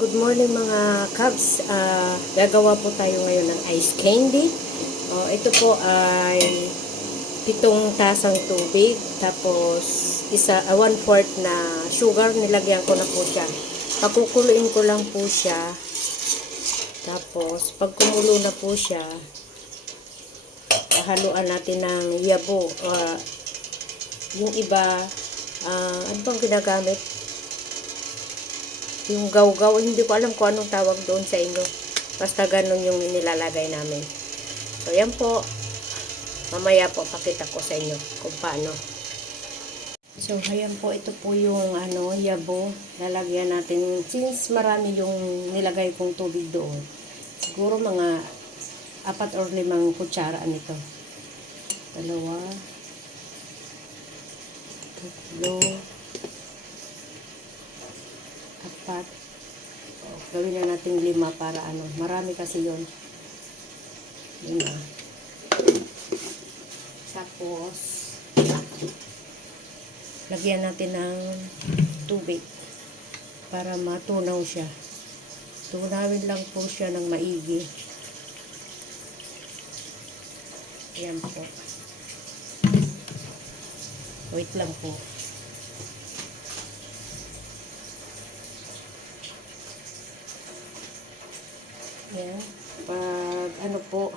Good morning mga Cubs. Ah, gagawa po tayo ngayon ng ice candy. Oh, ito po ay pitong tasang tubig. Tapos isa, ah, one fourth na sugar. Nilagyan ko na po siya. Pakukuluin ko lang po siya. Tapos pag kumulo na po siya, haluan natin ng yabo. Ah, yung iba, ah, ano bang ginagamit? Yung gaw-gaw, hindi ko alam kung anong tawag doon sa inyo. Basta ganun yung nilalagay namin. So, yan po. Mamaya po, pakita ko sa inyo kung paano. So, ayan po, ito po yung ano, yabo. Lalagyan natin, since marami yung nilagay kong tubig doon, siguro mga apat or limang kutsara nito. Dalawa, tatlo, apat. Gawin na natin lima para ano. Marami kasi yon Lima. Tapos, lagyan natin ng tubig para matunaw siya. Tunawin lang po siya ng maigi. Ayan po. Wait lang po. Yan. Pag ano po,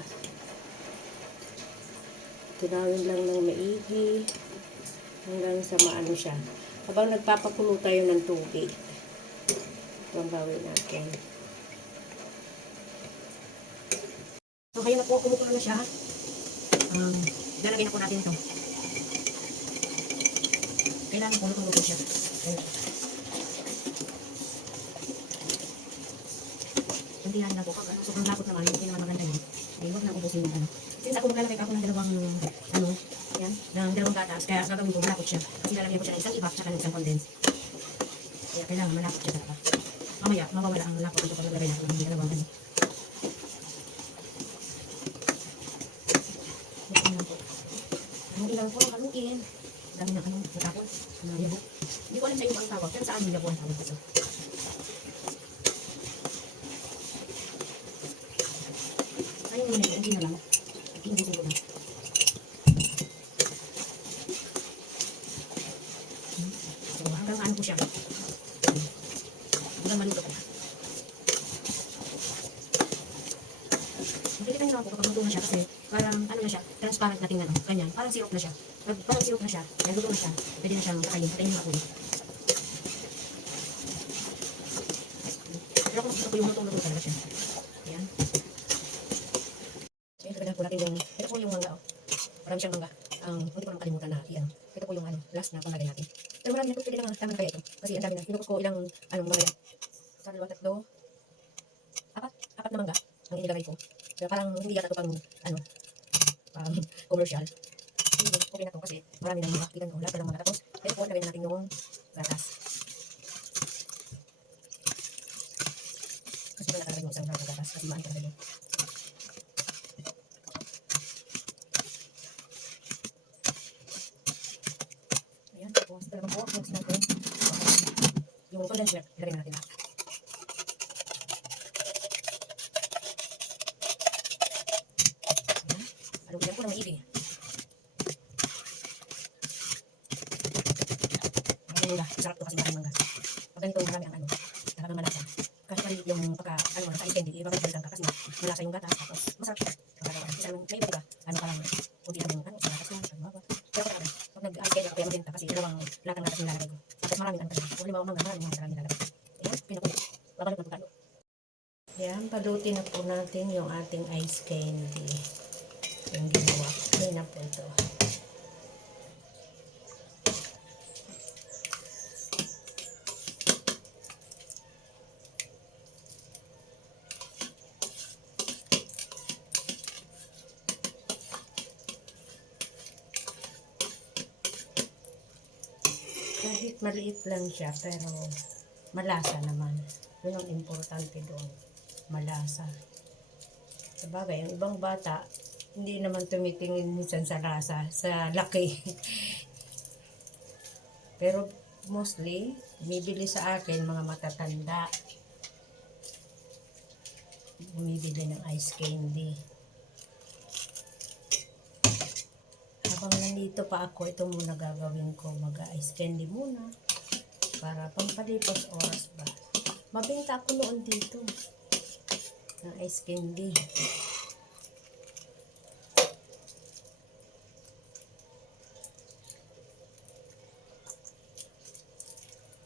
tunawin lang ng maigi hanggang sa maano siya. Habang nagpapakulo tayo ng tubig, gawin natin. So, kaya na po, kumukulo na siya. Um, lalagay na po natin ito. Kailangan po kumukulo siya. Ayan. Kuntihan na po. Ano, sobrang lapot naman, hindi naman maganda yun. Ay, huwag na ubusin yung ano. Since ako maglalagay ako ng dalawang, ano, yan, ng dalawang gatas, kaya gagawin ko malapot siya. Kasi lalagyan ko siya ng isang ibak, tsaka ng isang condense. Kaya kailangan malapot siya talaga. Mamaya, mawawala ang lapot ito pag naglagay na ako ng dalawang ano. Ito na po. Haluin. Dami na ano, yabo. Hindi ko alam sa iyo ang tawag. Pero sa amin yabo ang tawag dito. Ayun muna yun, hindi na lang. Hindi ko na. So, hanggang ano po siya. Hanggang maluto po. Makikita niyo po kapag luto na siya kasi parang ano na siya, transparent na tingnan. Ganyan, parang syrup na siya. Parang syrup na siya, yan luto na siya, pwede na siyang kakain. Patayin na po. Pero kung gusto ko yung luto-luto talaga siya. Ayan. Yung, ito po yung mangga. Oh. Marami siyang mangga. Ang, hindi ko lang kalimutan na, iyan. Ito po yung ano, last na panglagay natin. Pero marami na po, pwede lang tangan kaya ito. Kasi ang dami na. Pinukos ko ilang, anong mga yan. Sa dalawa, tatlo, apat, apat na mangga ang inilagay ko. Pero parang hindi yata ito pang, ano, pang commercial. Hindi, okay na to kasi marami na mga, ilan ko, lahat ng mga. Tapos, ito po, lagay na natin yung gatas. Kasi wala talaga yung isang gatas kasi maano talaga yun. Milk, ilagay na natin lahat. Ayan, alugyan po ng maigi. Ang mangga, sarap to kasi maraming mangga. Pag ganito marami ang ano, talagang malasa. Kahit maliit yung pagka, ano, sa candy, ibabalitan ka kasi malasa yung gatas, Talaga. O mangga, maraming mga talagang nilalagay. Ayan, pinakulit. Babalot na pagkalo. Yan, palutin na po natin yung ating ice candy. Yung ginawa. Ay na po ito. Kahit maliit lang siya, pero malasa naman. Yun ang importante doon. Malasa. Sabagay, ang ibang bata, hindi naman tumitingin minsan sa lasa, sa laki. Pero mostly, bibili sa akin mga matatanda. bumibili ng ice candy. Habang nandito pa ako, ito muna gagawin ko. Mag-ice candy muna. Para pampalipas oras ba. Mabenta ako noon dito. Ng ice candy.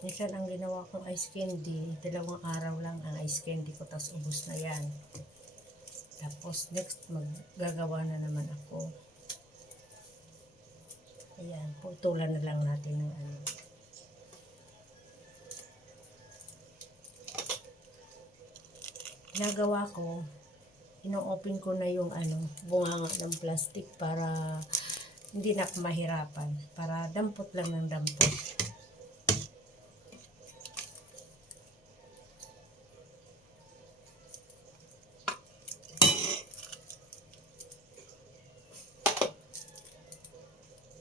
Minsan ang ginawa kong ice candy, dalawang araw lang ang ice candy ko, tapos ubos na yan. Tapos next, maggagawa na naman ako. Ayan, putulan na lang natin ng ano. Ginagawa ko, ino-open ko na yung ano, bunganga ng plastic para hindi na mahirapan. Para dampot lang ng dampot.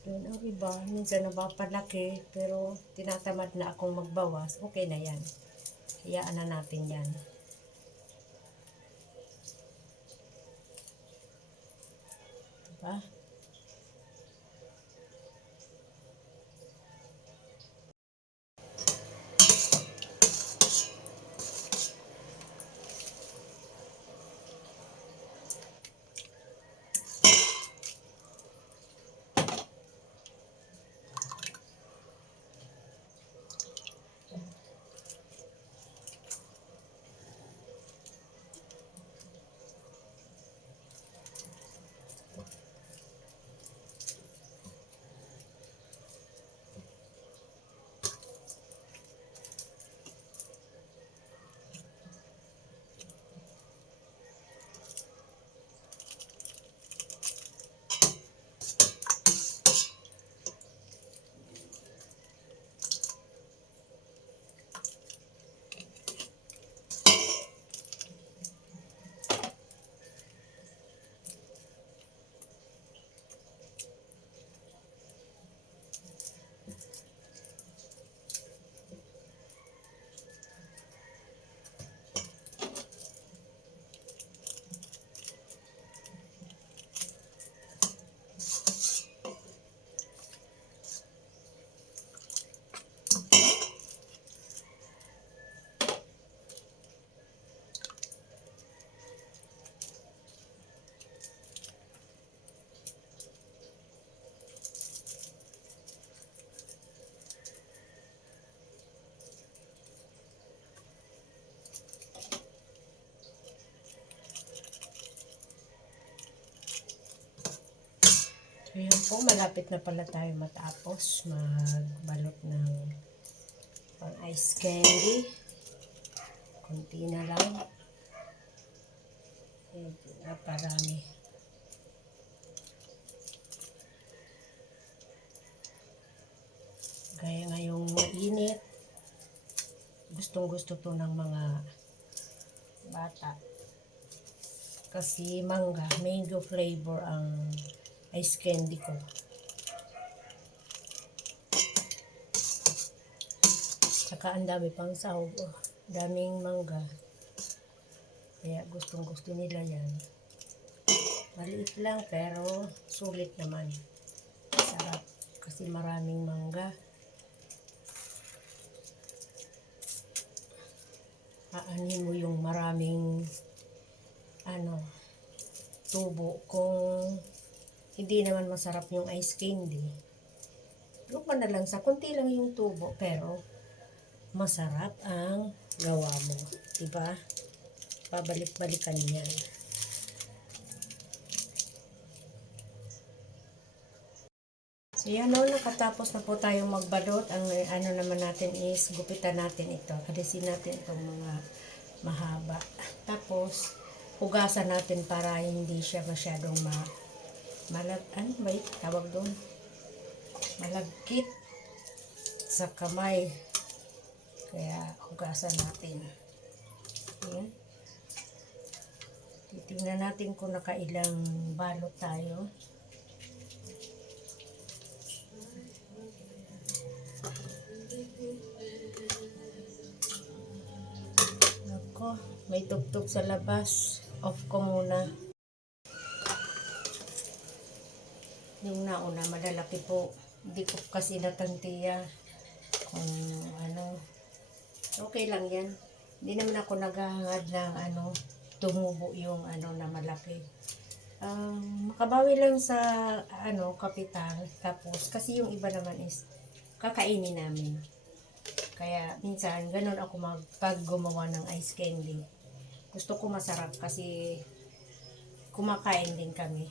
Yun ang iba, minsan napapalaki, pero tinatamad na akong magbawas, okay na yan. Hayaan na natin yan. Diba? Ayan po, malapit na pala tayo matapos magbalot ng pang ice candy. Kunti na lang. Medyo naparami. Gaya ngayong mainit. Gustong gusto to ng mga bata. Kasi mangga, mango flavor ang ice candy ko. Tsaka ang dami pang sahog. Oh, daming mangga. Kaya gustong gusto nila yan. Maliit lang pero sulit naman. Sarap. Kasi maraming mangga. Aanin mo yung maraming ano tubo kung hindi naman masarap yung ice candy. Lupa na lang sa kunti lang yung tubo pero masarap ang gawa mo. Diba? Pabalik-balikan yan. So yan o, nakatapos na po tayong magbalot. Ang ano naman natin is gupitan natin ito. Alisin natin itong mga mahaba. Tapos, hugasan natin para hindi siya masyadong ma malag, ano ba tawag doon? Malagkit sa kamay. Kaya, hugasan natin. Ayan. Titingnan natin kung nakailang balot tayo. Nako. may tugtog sa labas. Off ko muna. Yung nauna, malalaki po. Hindi ko kasi natantiya kung ano. Okay lang yan. Hindi naman ako naghahangad ng ano, tumubo yung ano na malaki. Um, makabawi lang sa ano, kapital. Tapos, kasi yung iba naman is kakainin namin. Kaya minsan, ganun ako mag, gumawa ng ice candy. Gusto ko masarap kasi kumakain din kami.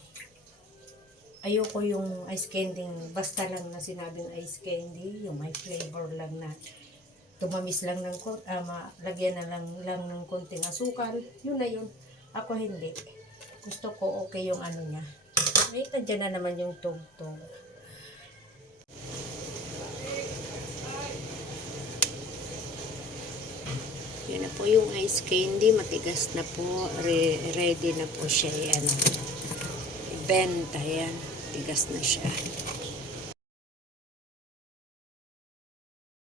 Ayoko yung ice candy, basta lang na sinabing ice candy, yung may flavor lang na tumamis lang ng ma- lagyan na lang, lang ng konting asukal. Yun na yun. Ako hindi. Gusto ko okay yung ano niya. May nandiyan na naman yung tugtog. Yan na po yung ice candy. Matigas na po. Re- ready na po siya. Ano, ibenta yan. Tigas na siya.